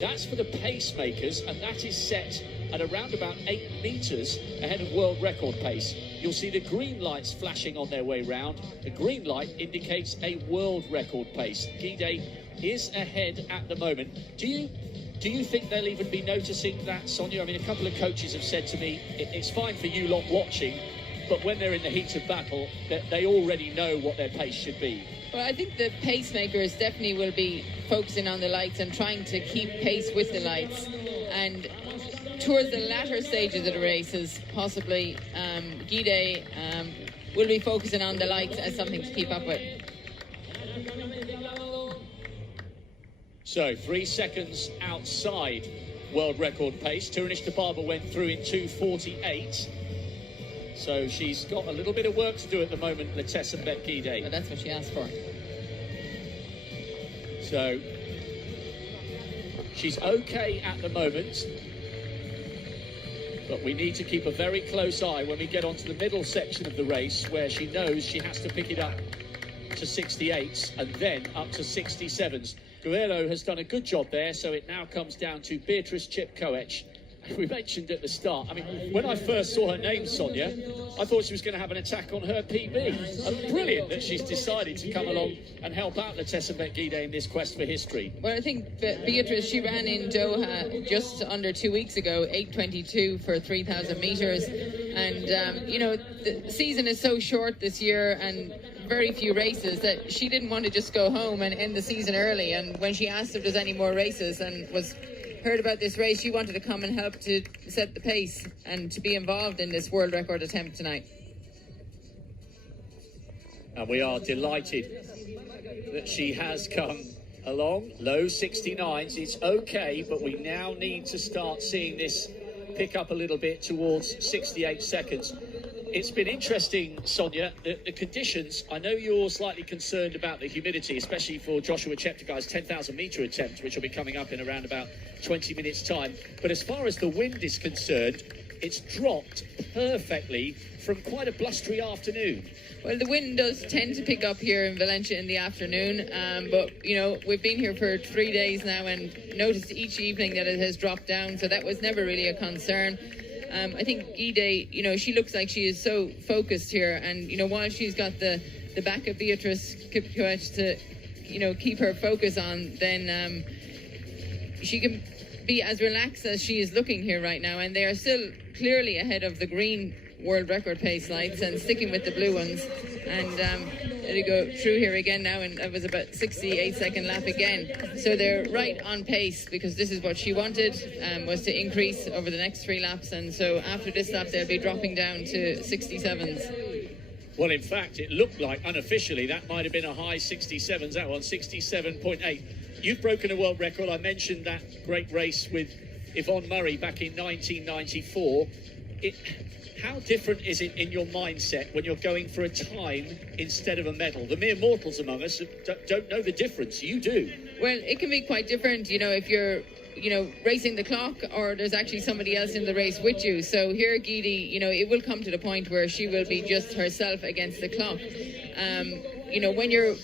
That's for the pacemakers, and that is set at around about 8 metres ahead of world record pace. You'll see the green lights flashing on their way round. The green light indicates a world record pace. Gidey is ahead at the moment. Do you think they'll even be noticing that, Sonia? I mean, a couple of coaches have said to me, it's fine for you lot watching, but when they're in the heat of battle, they already know what their pace should be. Well, I think the pacemakers definitely will be focusing on the lights and trying to keep pace with the lights. And towards the latter stages of the races, possibly Gidey will be focusing on the lights as something to keep up with. So 3 seconds outside world record pace. Turnish de Barber went through in 2:48. So she's got a little bit of work to do at the moment, Letesenbet Gidey. But that's what she asked for. So she's okay at the moment, but we need to keep a very close eye when we get onto the middle section of the race, where she knows she has to pick it up to 68s and then up to 67s. Guerrero has done a good job there, so it now comes down to Beatrice Chepkoech. We mentioned at the start, I mean, when I first saw her name, Sonia, I thought she was going to have an attack on her PB. And brilliant that she's decided to come along and help out Letesenbet Gidey in this quest for history. Well, I think Beatrice, she ran in Doha just under 2 weeks ago, 8:22 for 3,000 metres. And, you know, the season is so short this year and very few races that she didn't want to just go home and end the season early. And when she asked if there's any more races and was heard about this race, she wanted to come and help to set the pace and to be involved in this world record attempt tonight. And we are delighted that she has come along. Low 69s, it's okay, but we now need to start seeing this pick up a little bit towards 68 seconds. It's been interesting, Sonia, the conditions. I know you're slightly concerned about the humidity, especially for Joshua Cheptegei's 10,000 metre attempt, which will be coming up in around about 20 minutes' time. But as far as the wind is concerned, it's dropped perfectly from quite a blustery afternoon. Well, the wind does tend to pick up here in Valencia in the afternoon, but, you know, we've been here for 3 days now and noticed each evening that it has dropped down, so that was never really a concern. I think Gidey, you know, she looks like she is so focused here, and, you know, while she's got the back of Beatrice Chepkoech to, you know, keep her focus on, then she can be as relaxed as she is looking here right now, and they are still clearly ahead of the green world record pace lights and sticking with the blue ones. And they go through here again now, and it was about 68-second lap again. So they're right on pace, because this is what she wanted, was to increase over the next 3 laps. And so after this lap, they'll be dropping down to 67s. Well, in fact, it looked like unofficially that might have been a high 67s, that one, 67.8. You've broken a world record. I mentioned that great race with Yvonne Murray back in 1994. How different is it in your mindset when you're going for a time instead of a medal? The mere mortals among us don't know the difference. You do. Well, it can be quite different, you know, if you're, you know, racing the clock or there's actually somebody else in the race with you. So here, Gidey, you know, it will come to the point where she will be just herself against the clock. You know, when you're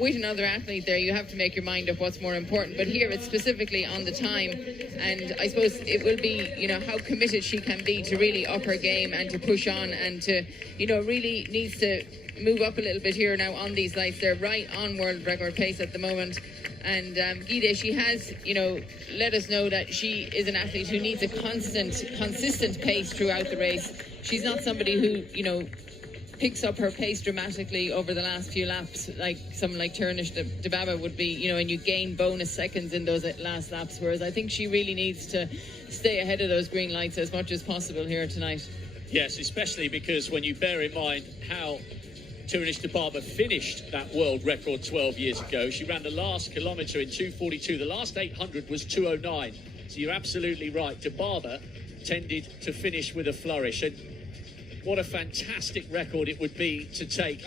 with another athlete there, you have to make your mind up what's more important. But here it's specifically on the time, and I suppose it will be, you know, how committed she can be to really up her game and to push on and to, you know, really needs to move up a little bit here now on these lights. They're right on world record pace at the moment. And Gidey, she has, you know, let us know that she is an athlete who needs a consistent pace throughout the race. She's not somebody who, you know, picks up her pace dramatically over the last few laps, like someone like Turnish de Barber would be, you know, and you gain bonus seconds in those last laps, whereas I think she really needs to stay ahead of those green lights as much as possible here tonight. Yes, especially because when you bear in mind how Turnish de Barber finished that world record 12 years ago, she ran the last kilometre in 2:42, the last 800 was 2:09, so you're absolutely right, de Barber tended to finish with a flourish, and what a fantastic record it would be to take.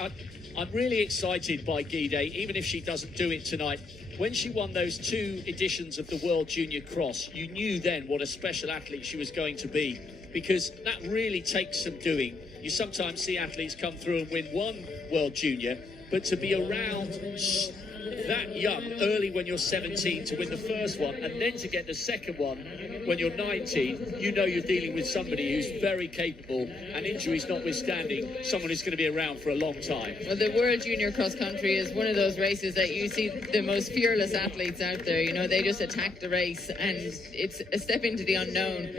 I'm really excited by Gidey, even if she doesn't do it tonight. When she won those 2 editions of the World Junior Cross, you knew then what a special athlete she was going to be, because that really takes some doing. You sometimes see athletes come through and win 1 World Junior, but to be around that young, early when you're 17, to win the first one, and then to get the second one when you're 19, you know you're dealing with somebody who's very capable, and injuries notwithstanding, someone who's going to be around for a long time. Well, the World Junior Cross Country is one of those races that you see the most fearless athletes out there. You know, they just attack the race, and it's a step into the unknown.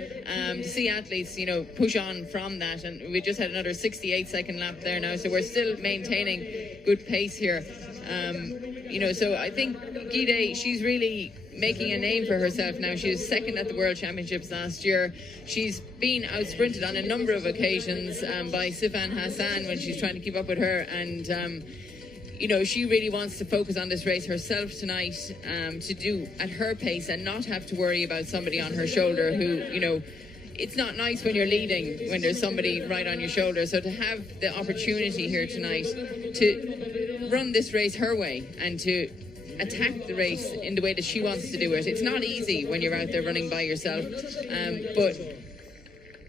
To see athletes, you know, push on from that, and we just had another 68-second lap there now, so we're still maintaining good pace here. You know, so I think Gidey, she's really making a name for herself now. She was second at the World Championships last year. She's been out-sprinted on a number of occasions by Sifan Hassan when she's trying to keep up with her, and you know, she really wants to focus on this race herself tonight, to do at her pace and not have to worry about somebody on her shoulder who, you know, it's not nice when you're leading when there's somebody right on your shoulder. So to have the opportunity here tonight to run this race her way and to attack the race in the way that she wants to do it. It's not easy when you're out there running by yourself, but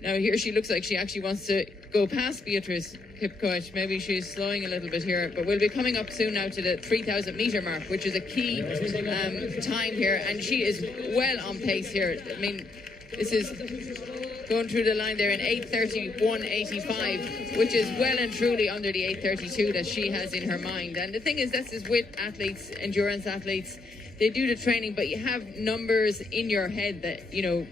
now here she looks like she actually wants to go past Beatrice Kipkoech. Maybe she's slowing a little bit here, but we'll be coming up soon now to the 3,000 metre mark, which is a key time here, and she is well on pace here. I mean, this is going through the line there in 8:31.85, which is well and truly under the 8:32 that she has in her mind. And the thing is, this is with athletes, endurance athletes. They do the training, but you have numbers in your head that, you know,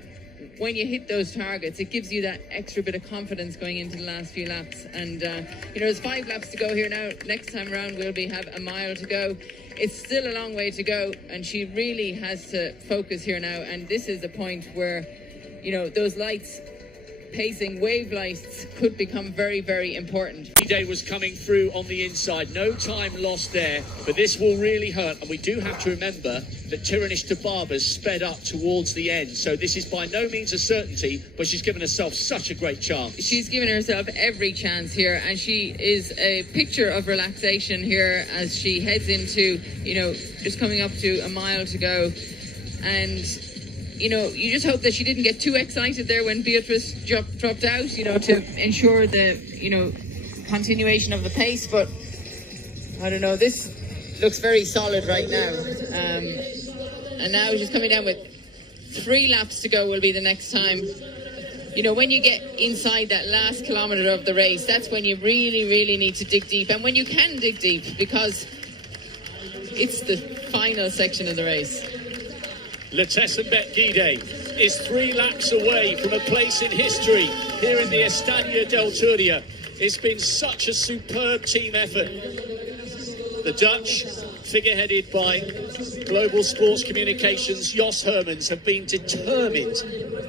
when you hit those targets, it gives you that extra bit of confidence going into the last few laps. And, you know, there's 5 laps to go here now. Next time around, we'll have a mile to go. It's still a long way to go, and she really has to focus here now. And this is the point where, you know, those lights, pacing wave lights, could become very, very important. Gidey was coming through on the inside. No time lost there, but this will really hurt. And we do have to remember that Tironish Tababa's sped up towards the end. So this is by no means a certainty, but she's given herself such a great chance. She's given herself every chance here, and she is a picture of relaxation here as she heads into, you know, just coming up to a mile to go. And you know, you just hope that she didn't get too excited there when Beatrice dropped out, you know, to ensure the, you know, continuation of the pace. But I don't know, this looks very solid right now. And now she's coming down with 3 laps to go will be the next time. You know, when you get inside that last kilometre of the race, that's when you really, really need to dig deep. And when you can dig deep, because it's the final section of the race. Letesenbet Gidey is 3 laps away from a place in history here in the Estadio del Turia. It's been such a superb team effort. The Dutch, figureheaded by Global Sports Communications Jos Hermans, have been determined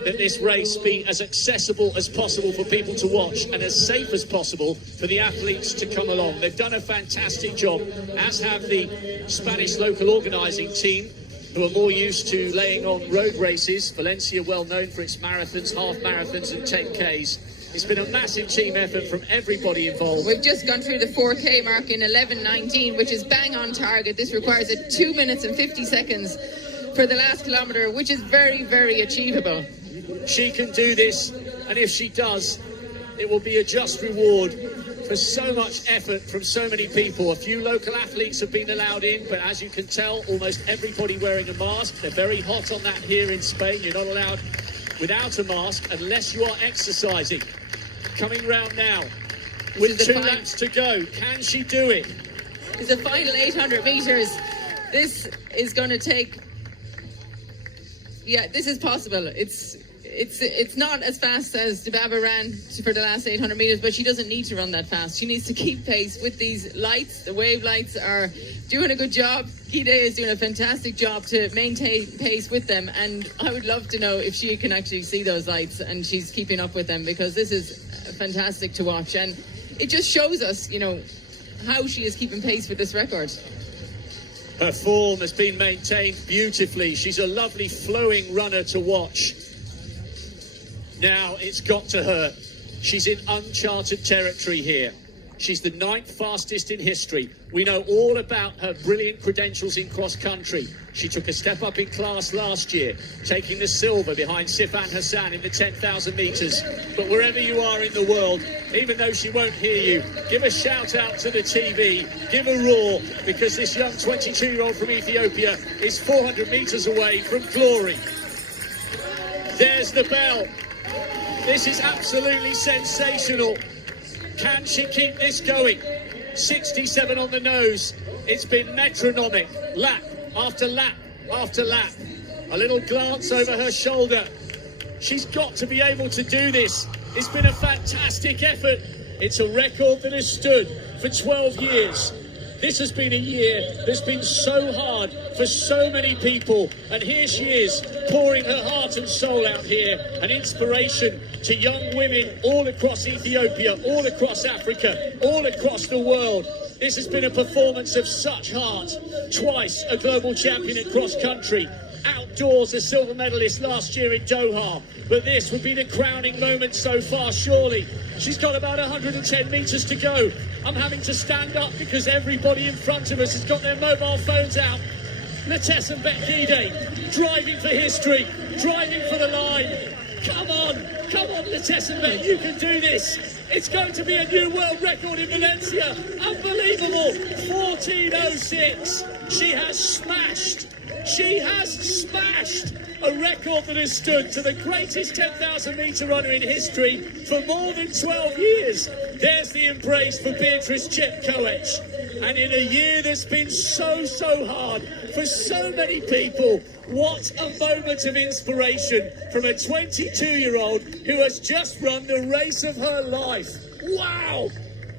that this race be as accessible as possible for people to watch and as safe as possible for the athletes to come along. They've done a fantastic job, as have the Spanish local organising team, who are more used to laying on road races. Valencia, well known for its marathons, half marathons and 10Ks. It's been a massive team effort from everybody involved. We've just gone through the 4K mark in 11:19, which is bang on target. This requires 2 minutes and 50 seconds for the last kilometre, which is very, very achievable. She can do this, and if she does, it will be a just reward for so much effort from so many people. A few local athletes have been allowed in, but as you can tell, almost everybody wearing a mask. They're very hot on that here in Spain. You're not allowed without a mask unless you are exercising. Coming round now with 2 laps to go. Can she do it? It's the final 800 metres. This is going to take... Yeah, this is possible. It's not as fast as Dibaba ran for the last 800 metres, but she doesn't need to run that fast. She needs to keep pace with these lights. The wave lights are doing a good job. Gidey is doing a fantastic job to maintain pace with them, and I would love to know if she can actually see those lights and she's keeping up with them, because this is fantastic to watch, and it just shows us, you know, how she is keeping pace with this record. Her form has been maintained beautifully. She's a lovely flowing runner to watch. Now it's got to her. She's in uncharted territory here. She's the 9th fastest in history. We know all about her brilliant credentials in cross-country. She took a step up in class last year, taking the silver behind Sifan Hassan in the 10,000 metres. But wherever you are in the world, even though she won't hear you, give a shout out to the TV, give a roar, because this young 22-year-old from Ethiopia is 400 metres away from glory. There's the bell. This is absolutely sensational. Can she keep this going? 67 on the nose. It's been metronomic. Lap after lap after lap. A little glance over her shoulder. She's got to be able to do this. It's been a fantastic effort. It's a record that has stood for 12 years. This has been a year that's been so hard for so many people. And here she is, pouring her heart and soul out here. An inspiration to young women all across Ethiopia, all across Africa, all across the world. This has been a performance of such heart. Twice a global champion at cross-country. Outdoors, a silver medalist last year in Doha. But this would be the crowning moment so far, surely. She's got about 110 metres to go. I'm having to stand up because everybody in front of us has got their mobile phones out. Letesenbet Gidey, driving for history, driving for the line. Come on, Letesenbet, you can do this. It's going to be a new world record in Valencia. Unbelievable, 14:06. She has smashed a record that has stood to the greatest 10,000 metre runner in history for more than 12 years. There's the embrace for Beatrice Chepkoech. And in a year that's been so hard for so many people, what a moment of inspiration from a 22-year-old who has just run the race of her life. Wow!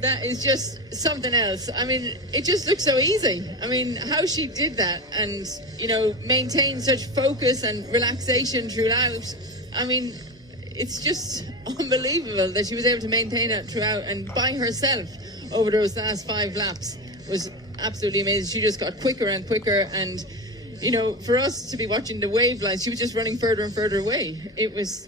That is just something else. I mean, it just looks so easy. I mean, how she did that and, you know, maintain such focus and relaxation throughout. I mean, it's just unbelievable that she was able to maintain it throughout and by herself over those last 5 laps was absolutely amazing. She just got quicker and quicker, and, you know, for us to be watching the wave lines, she was just running further and further away. It was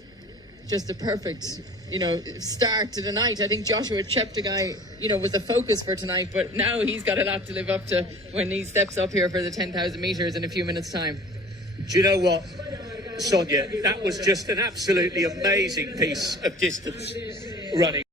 just a perfect, you know, start to the night. I think Joshua Cheptegei, you know, was the focus for tonight, but now he's got a lot to live up to when he steps up here for the 10,000 metres in a few minutes' time. Do you know what, Sonia? That was just an absolutely amazing piece of distance running.